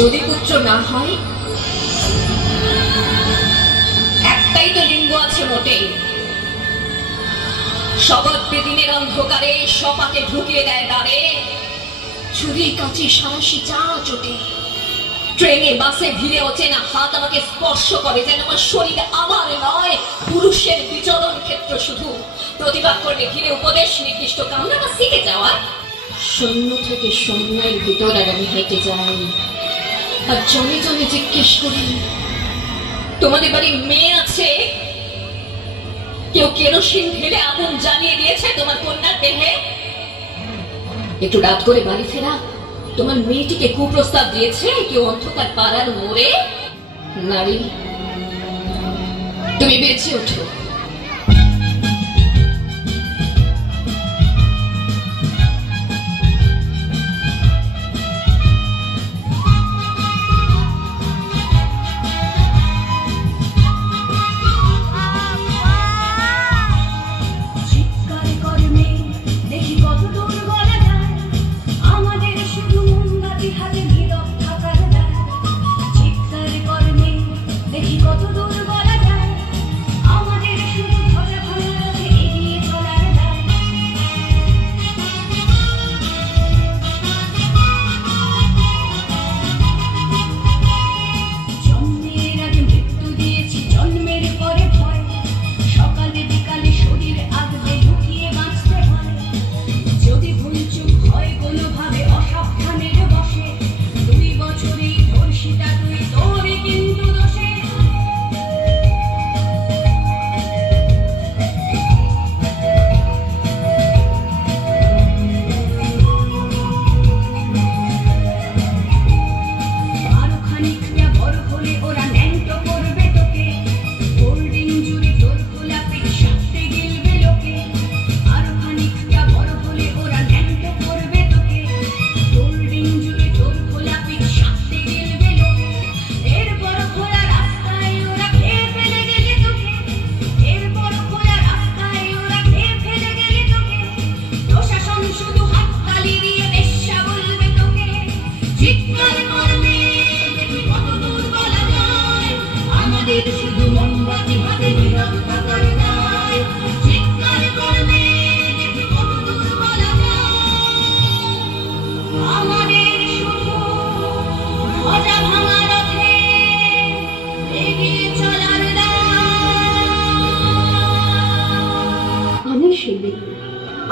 যদি পুত্র না হয়, একটাই তো লিঙ্গ আছে মোটে, শবদ্বে দিনের অন্ধকারে সপাতে ঢুকিয়ে দেয় দ্বারে, ছুরি কাঁচি সাহসী যা চোটে, ট্রেনে বাসে ভিড়ে অচেনা হাত আমাকে স্পর্শ করে, যেন আমার শরীর আমার নয়, পুরুষের বিচরণ ক্ষেত্র শুধু। প্রতিবাদ করলে ঘিরে উপদেশ নির্দিষ্ট কামনা বা শিখে যাওয়া, শূন্য থেকে শূন্যের ভিতর আর আমি হেঁটে যাই, আর জনে জনে জিজ্ঞেস করি, তোমাদের বাড়ি মেয়ে আছে? কেউ কেরোসিন ঢেলে আগুন জ্বালিয়ে দিয়েছে তোমার কন্যার দেহে? একটু রাত করে বাড়ি ফেরা তোমার মেয়েটিকে কুপ্রস্তাব দিয়েছে কেউ অন্ধকার পাড়ার মোড়ে? নারী, তুমি বেঁচে ওঠো।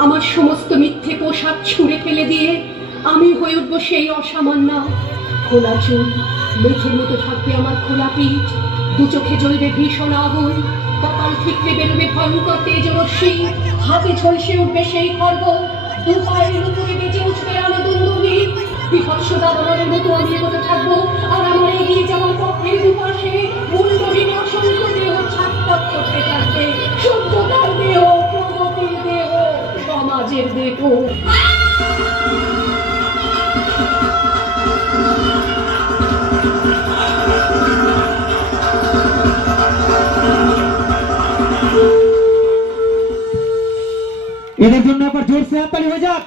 আমার সমস্ত মিথ্যে পোশাক ছুঁড়ে ফেলে দিয়ে আমি হয়ে উঠবো সেই অসামান্য। খোলা চুল, মেঘের মতো থাকবে আমার খোলা পিঠ, দু চোখে জ্বলবে ভীষণ আগুন, কপাল ঠিকরে বেরোবে ভয়ঙ্কর তেজরশ্মি, হাতে ঝলসে উঠবে সেই খর্গ, দু পায়ের উপরে বেঁচে উঠবে আনন্দী, বিভৎস দাবানলের মতো আমি এগোতে থাকবো, আর আমার এগিয়ে যাওয়ার পথের দুপাশে মূল্যহীন অসংখ্য দেহ ছাটপট করতে থাকবে, সভ্যতার দেহ, প্রগতির দেহ, সমাজের দেহ। এদের জন্য আবার জোরসে হাততালি হয়ে যাক।